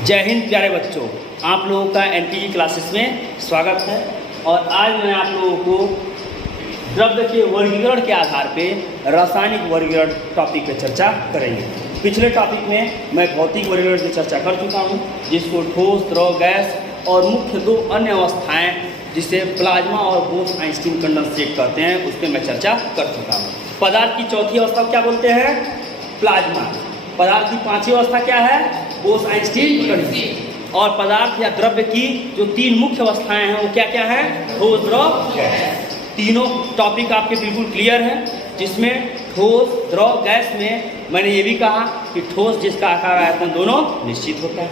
जय हिंद प्यारे बच्चों, आप लोगों का एनपीजी क्लासेस में स्वागत है। और आज मैं आप लोगों को द्रव्य के वर्गीकरण के आधार पे रासायनिक वर्गीकरण टॉपिक पे चर्चा करेंगे। पिछले टॉपिक में मैं भौतिक वर्गीकरण की चर्चा कर चुका हूँ, जिसको ठोस, द्रव, गैस और मुख्य दो अन्य अवस्थाएँ जिसे प्लाज्मा और बोस-आइंस्टीन कंडेंसेट कहते हैं, उस पर मैं चर्चा कर चुका हूँ। पदार्थ की चौथी अवस्था क्या बोलते हैं? प्लाज्मा। पदार्थ की पांचवी अवस्था क्या है? Bose-Einstein condensate. और पदार्थ या द्रव्य की जो तीन मुख्य अवस्थाएं हैं वो क्या क्या है? ठोस, द्रव, गैस। तीनों टॉपिक आपके बिल्कुल क्लियर है, जिसमें ठोस, द्रव, गैस में मैंने ये भी कहा कि ठोस जिसका आकार आयतन दोनों निश्चित होता है,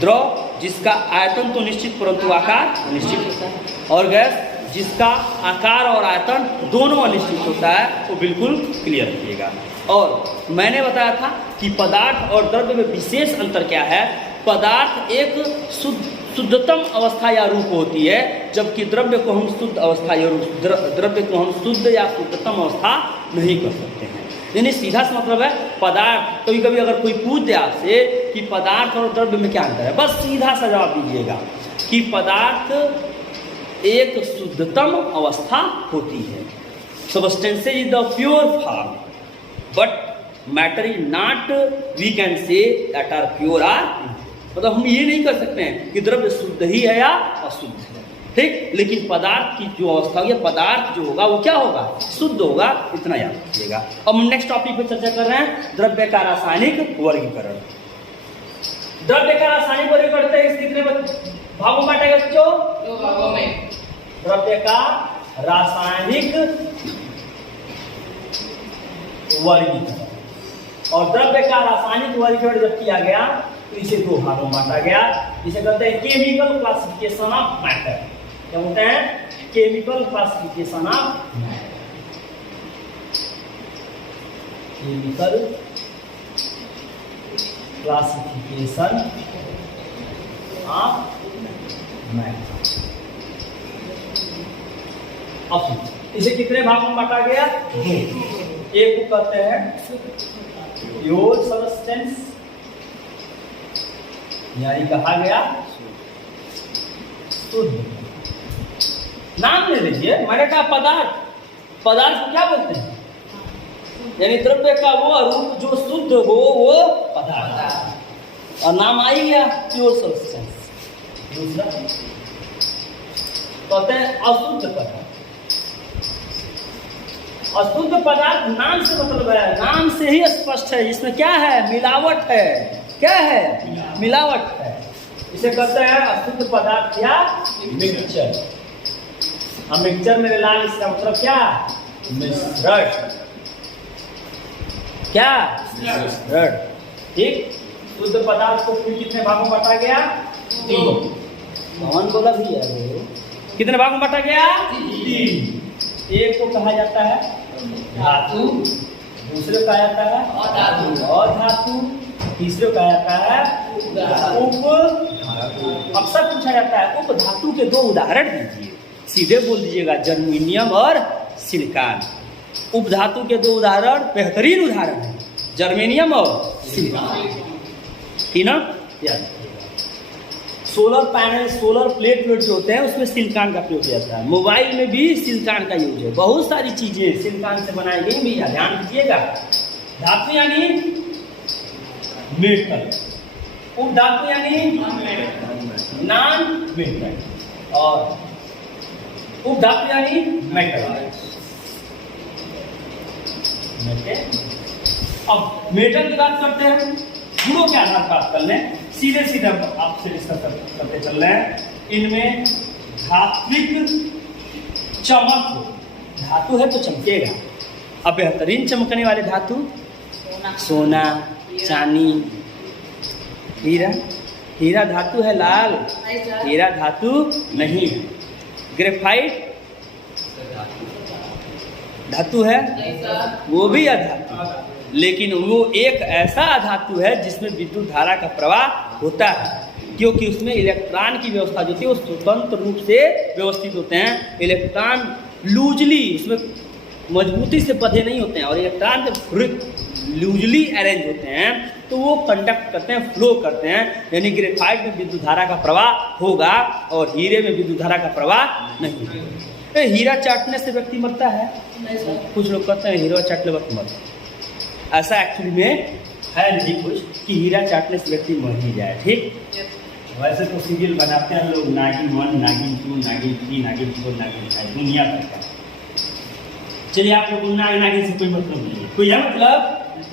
द्रव जिसका आयतन तो निश्चित परंतु आकार अनिश्चित होता है, और गैस जिसका आकार और आयतन दोनों अनिश्चित होता है। वो बिल्कुल क्लियर रखिएगा। और मैंने बताया था कि पदार्थ और द्रव्य में विशेष अंतर क्या है। पदार्थ एक शुद्धतम अवस्था या रूप होती है, जबकि द्रव्य को हम शुद्ध अवस्था या द्रव्य को हम शुद्ध या शुद्धतम अवस्था नहीं कर सकते हैं। यानी सीधा सा मतलब है पदार्थ। कभी कभी अगर कोई पूछ दे आपसे कि पदार्थ और द्रव्य में क्या अंतर है, बस सीधा सा जवाब दीजिएगा कि पदार्थ एक शुद्धतम अवस्था होती है। Substance is the pure form, but matter is not, we can say that are pure are. मतलब हम ये नहीं कर सकते हैं कि द्रव्य शुद्ध ही है या अशुद्ध है, ठीक। लेकिन पदार्थ की जो अवस्था होगी, पदार्थ जो होगा वो क्या होगा? शुद्ध होगा। इतना याद रखिएगा। अब हम नेक्स्ट टॉपिक पे चर्चा कर रहे हैं, द्रव्य का रासायनिक वर्गीकरण। द्रव्य का रासायनिक वर्गीकरण करते हैं कितने भागों में बांटा गया बच्चों? 2 भागों में। द्रव्य का रासायनिक वर्गीकरण। और द्रव्य का रासायनिक वर्गीकरण जब किया गया तो इसे 2 भागों में बांटा गया। इसे कहते हैं केमिकल क्लासिफिकेशन ऑफ मैटर। क्या बोलते हैं? Chemical classification of matter. Chemical classification of matter. अब इसे कितने भागों में बांटा गया? 2। एक को कहते हैं प्योर सब्सटेंस, यानी कहा गया शुद्ध। नाम ले लीजिए, मैंने कहा पदार्थ। पदार्थ को क्या बोलते हैं? यानी द्रव्य का वो रूप जो शुद्ध हो वो पदार्थ। और नाम आ ही गया प्योर सब्सटेंस। दूसरा कहते हैं अशुद्ध पदार्थ। अशुद्ध पदार्थ नाम से मतलब है, नाम से ही स्पष्ट है, इसमें क्या है? मिलावट है। क्या है? मिलावट है। इसे कहते हैं अशुद्ध पदार्थ या मिक्सचर। अब मिक्सचर में मिलान, इसका मतलब क्या? मिश्रण। क्या? मिश्रण, ठीक। शुद्ध पदार्थ को फिर कितने भागों में बांटा गया? 3। कौन बोला भी है? कितने भागों में बांटा गया? 3। एक को कहा जाता है धातु, दूसरे को कहा जाता है अधातु, तीसरे को कहा जाता है उप। अक्सर पूछा जाता है उप धातु के 2 उदाहरण दीजिए। सीधे बोल दीजिएगा जर्मेनियम और सिलिकॉन। उप धातु के 2 उदाहरण, बेहतरीन उदाहरण है जर्मेनियम और सिलिकॉन, ठीक ना? याद। सोलर पैनल, सोलर प्लेट जो होते हैं उसमें सिलिकॉन का प्रयोग किया जाता है। मोबाइल में भी सिलिकॉन का यूज है। बहुत सारी चीजें सिलिकॉन से बनाई गई भैया, ध्यान दीजिएगा। धातु यानी मेटल, उप धातु यानी नॉन मेटल, और उप धातु यानी मेटल। अब मेटल की बात करते हैं, गुणों के आधार पर बात कर लें। सीधे सीधे आपसे डिस्कस करते चल रहे हैं। इनमें धात्विक चमक, धातु है तो चमकेगा। अब बेहतरीन चमकने वाले धातु सोना, चांदी, हीरा। हीरा धातु है लाल, हीरा धातु नहीं है। ग्रेफाइट धातु है, वो भी अधातु, लेकिन वो एक ऐसा अधातु है जिसमें विद्युत धारा का प्रवाह होता है, क्योंकि उसमें इलेक्ट्रॉन की व्यवस्था जो होती है वो स्वतंत्र रूप से व्यवस्थित होते हैं। इलेक्ट्रॉन लूजली उसमें मजबूती से बंधे नहीं होते हैं, और इलेक्ट्रॉन जब लूजली अरेंज होते हैं तो वो कंडक्ट करते हैं, फ्लो करते हैं, यानी ग्रेफाइट में विद्युत धारा का प्रवाह होगा और हीरे में विद्युत धारा का प्रवाह नहीं। हीरा चाटने से व्यक्ति मरता है? कुछ लोग कहते हैं हीरा चाटने वक्त मरता, ऐसा एक्चुअली में है नहीं कुछ कि हीरा चाटने से व्यक्ति मर ही जाए। ठीक, वैसे तो सीरियल बनाते हैं लोग, नागिन 1, नागिन 2, नागिन 3, नागिन 4, नागिन 5, दुनिया भर का। चलिए आप लोग नागिन से कोई मतलब नहीं है, कोई है मतलब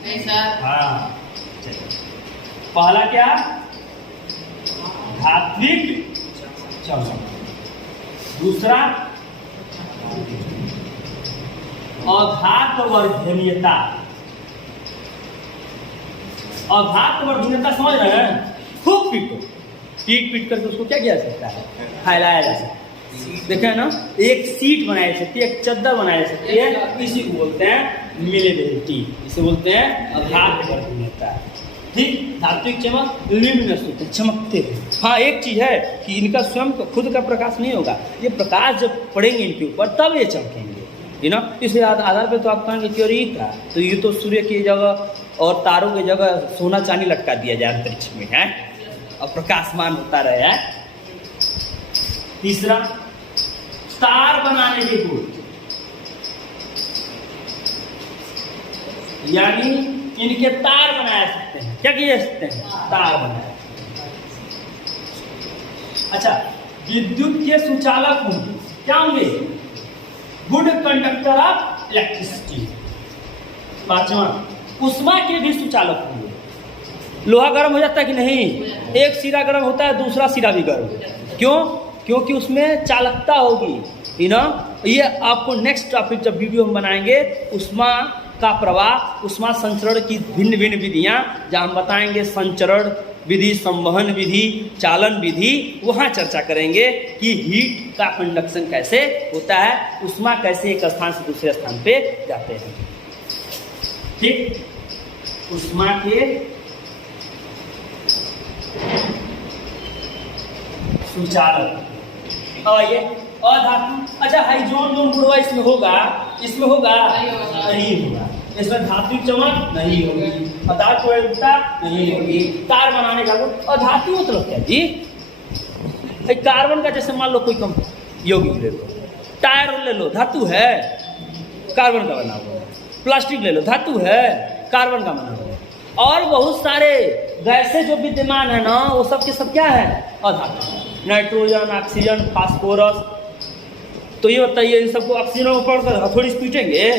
नहीं सर। हाँ चलिए, पहला क्या, धात्विक चमक, दूसरा अघात वर्धनीयता। अघात वर्धनीयता समझ रहे हैं? खूब पीटो, पीट करके उसको क्या किया जा सकता है, फैलाया जा सकता है। देखे ना, एक सीट बनाई जा सकती है, एक चद्दर बनाई जा सकती है, इसी को बोलते हैं मिलेबिलिटी, इसे बोलते हैं अघात वर्धनीयता। ठीक, धात्विक चमक, ल्यूमिनस होते हैं, चमकते हैं। हाँ, एक चीज है कि इनका स्वयं का खुद का प्रकाश नहीं होगा, ये प्रकाश जब पड़ेंगे इनके ऊपर तब ये चमकेंगे, यू नो। इस आधार पे तो आप कहेंगे क्यों था, तो ये तो सूर्य की जगह और तारों की जगह सोना चांदी लटका दिया जाए अंतरिक्ष में, है, और प्रकाशमान होता रहे है। तीसरा, तार बनाने के गुण, यानी इनके तार बनाए सकते हैं। क्या किए सकते हैं? तार बनाए। अच्छा, विद्युत के सुचालक होंगे, क्या होंगे? Good conductor of electricity. पांचवा, उष्मा के भी सुचालक होंगे। लोहा गर्म हो जाता है कि नहीं? एक सिरा गर्म होता है, दूसरा सिरा भी गर्म। क्यों? क्योंकि उसमें चालकता होगी, यू नो। ये आपको नेक्स्ट टॉपिक जब वीडियो हम बनाएंगे, उष्मा का प्रवाह, उष्मा संचरण की भिन्न भिन्न विधियां, जहां हम बताएंगे संचरण विधि, संवहन विधि, चालन विधि, वहां चर्चा करेंगे कि हीट का कंडक्शन कैसे होता है, उष्मा कैसे एक स्थान से दूसरे स्थान पे जाते हैं। ठीक, उष्मा के सुचालक। और ये अधातु, अच्छा हाइड्रोजन जो गुणवा इसमें होगा, इसमें होगा नहीं होगा, इसमें धात्विक चमक नहीं होगी, पदार्थ नहीं होगी। तार बनाने का अधातु मतलब क्या जी? कार्बन का जैसे मान लो कोई कम यौगिक ले लो, टायर ले लो, धातु है, कार्बन का बना हुआ है। प्लास्टिक ले लो, धातु है, कार्बन का बना हुआ है। और बहुत सारे गैसें जो विद्यमान है ना, वो सब के सब क्या है? अधातु। Nitrogen, oxygen, phosphorus. तो ये बताइए, इन सबको ऑक्सीजन में पढ़कर हथौड़ी से पीटेंगे?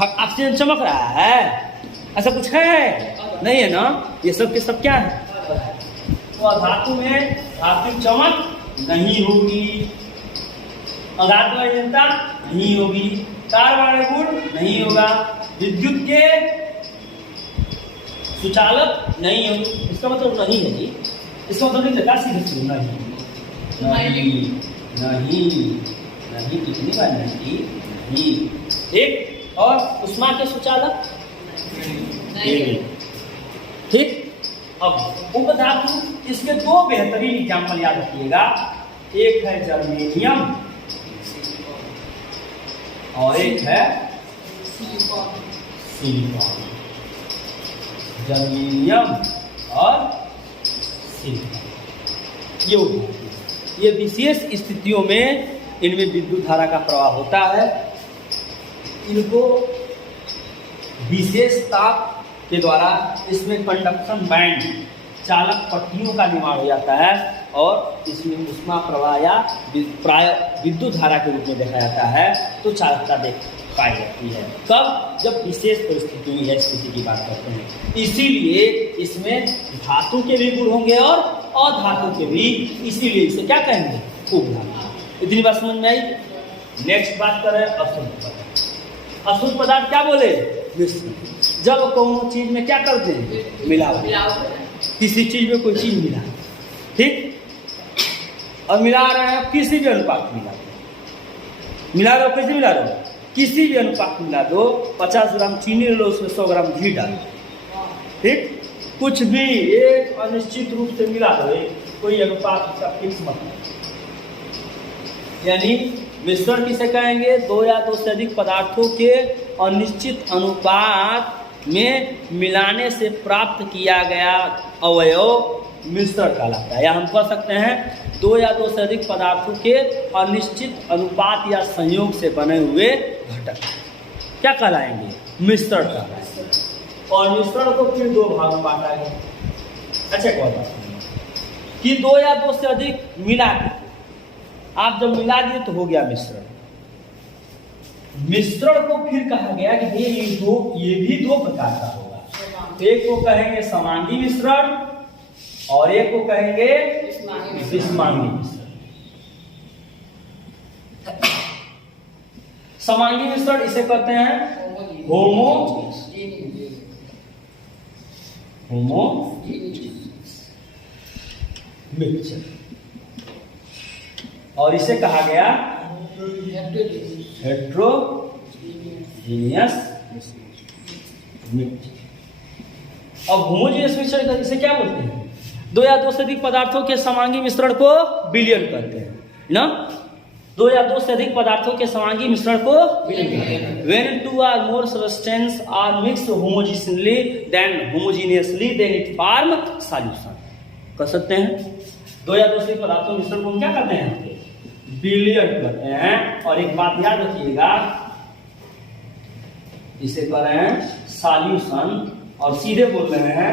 ऑक्सीजन चमक रहा है, ऐसा कुछ है नहीं है ना। ये सब के सब क्या है? तो धातु में धात्विक चमक नहीं होगी, अघात वर्धनीयता नहीं होगी, तार वाले गुण नहीं होगा, विद्युत के सुचालक नहीं होगी। इसका मतलब नहीं है जी, इसका मतलब नहीं लगा सीधे नहीं कितनी बार नहीं। एक और उष्मा के सुचालक नहीं। ठीक, अब उपधातु, इसके दो बेहतरीन एग्जाम्पल याद रखिएगा। एक है जर्मेनियम और एक है सिलिकॉन। जर्मेनियम और सिलिकॉन, ये विशेष स्थितियों में इनमें विद्युत धारा का प्रवाह होता है। इनको विशेष ताप के द्वारा इसमें कंडक्शन बैंड, चालक पट्टियों का निर्माण हो जाता है और इसमें उष्मा प्रवाह या प्राय विद्युत धारा के रूप में देखा जाता है। तो चालकता देख पाई जाती है कब? जब विशेष परिस्थितियों या स्थिति की बात करते हैं। इसीलिए इसमें धातु के भी गुण होंगे और अधातु के भी, इसीलिए इसे क्या कहेंगे? उपधातु। इतनी बात समझ में आई? नेक्स्ट बात करें अशुद्ध पदार्थ। अशुद्ध पदार्थ क्या बोले? जब कोनो चीज में क्या करते हैं? मिलावट। किसी चीज में कोई चीज मिला, ठीक, और मिला रहे हैं किसी भी अनुपात मिला रहे हो, कैसे मिला रहे हो? किसी भी अनुपात मिला दो। 50 ग्राम चीनी ले लो, उसमें 100 ग्राम घी डालो, ठीक, कुछ भी एक अनिश्चित रूप से मिला दो, कोई अनुपात का फिक्स मतलब। यानी मिश्रण किसे कहेंगे? दो या दो से अधिक पदार्थों के अनिश्चित अनुपात में मिलाने से प्राप्त किया गया अवयव मिश्रण कहलाता है। या हम कह सकते हैं दो या दो से अधिक पदार्थों के अनिश्चित अनुपात या संयोग से बने हुए घटक क्या कहलाएंगे? मिश्रण कहलाएंगे। और मिश्रण को फिर दो भाग में बांटा गया। अच्छा कहता कि दो या दो से अधिक मिला दिए, आप जब मिला दिए तो हो गया मिश्रण। मिश्रण को फिर कहा गया कि ये भी दो प्रकार का होगा। एक को कहेंगे समांगी मिश्रण और एक को कहेंगे विषमांगी मिश्रण। समांगी मिश्रण इसे कहते हैं होमो मिक्सचर और इसे कहा गया हेट्रोजीनियस मिक्सचर। अब होमोजीनियस मिक्सचर इसे क्या बोलते हैं? दो या दो से अधिक पदार्थों के समांगी मिश्रण को विलयन कहते हैं ना। दो या दो से अधिक पदार्थों के समांगी मिश्रण को when two or more substances are mixed homogeneously then it form solution कह सकते हैं। दो या दो से अधिक पदार्थों के मिश्रण को हम क्या करते हैं? विलयन करते हैं। और एक बात याद रखिएगा, इसे कह रहे हैं सॉल्यूशन और सीधे बोल रहे हैं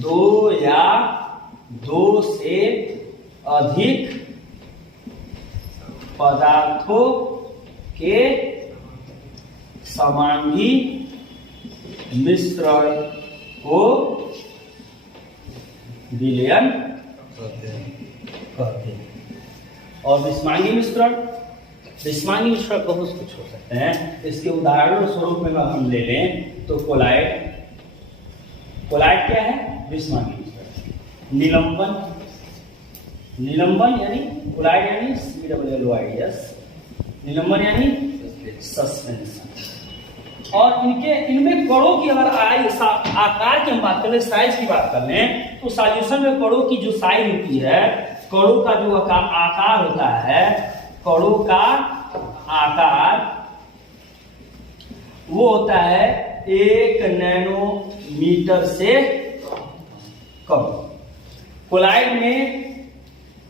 दो या दो से अधिक पदार्थों के समांगी मिश्रण को विलयन कहते हैं। और विषमांगी मिश्रण बहुत कुछ हो सकते हैं। इसके उदाहरण स्वरूप में हम ले लें तो कोलाइड क्या है? विषमांगी मिश्रण। निलंबन यानी कोलाइड यानी COOLIDS, निलंबन यानी सस्पेंशन। और इनमें कणों की अगर आकार की हम बात करें, साइज की बात कर लें तो सॉल्यूशन में कणों की जो साइज होती है, कणों का जो आकार होता है, कणों का आकार वो होता है 1 नैनोमीटर से कम। कोलाइड में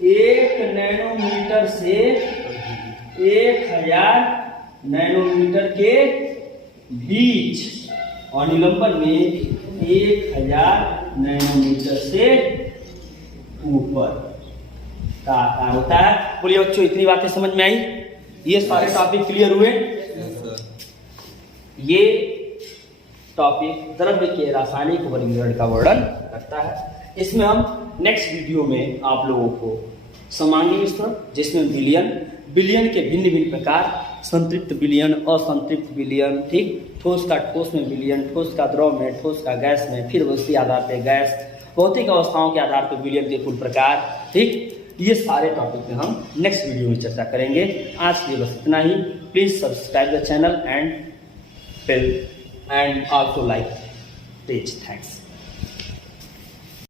1 नैनोमीटर से 1000 नैनोमीटर के बीच और निलंबन में 1000 नैनोमीटर से ऊपर का आकार होता है। बोलिए बच्चों, इतनी बातें समझ में आई? ये सारे टॉपिक क्लियर हुए? ये टॉपिक द्रव्य के रासायनिक वर्गीकरण का वर्णन करता है। इसमें हम नेक्स्ट वीडियो में आप लोगों को समांगी मिश्रण, जिसमें विलयन के भिन्न भिन्न प्रकार, संतृप्त विलयन, असंतृप्त विलयन, ठीक, ठोस का ठोस में विलयन, ठोस का द्रव में, ठोस का गैस में, फिर उसी आधार पर गैस, भौतिक अवस्थाओं के आधार पर विलयन के कुल प्रकार, ठीक, ये सारे टॉपिक में हम नेक्स्ट वीडियो में चर्चा करेंगे। आज के लिए बस इतना ही। Please subscribe the channel and also like page. Thanks.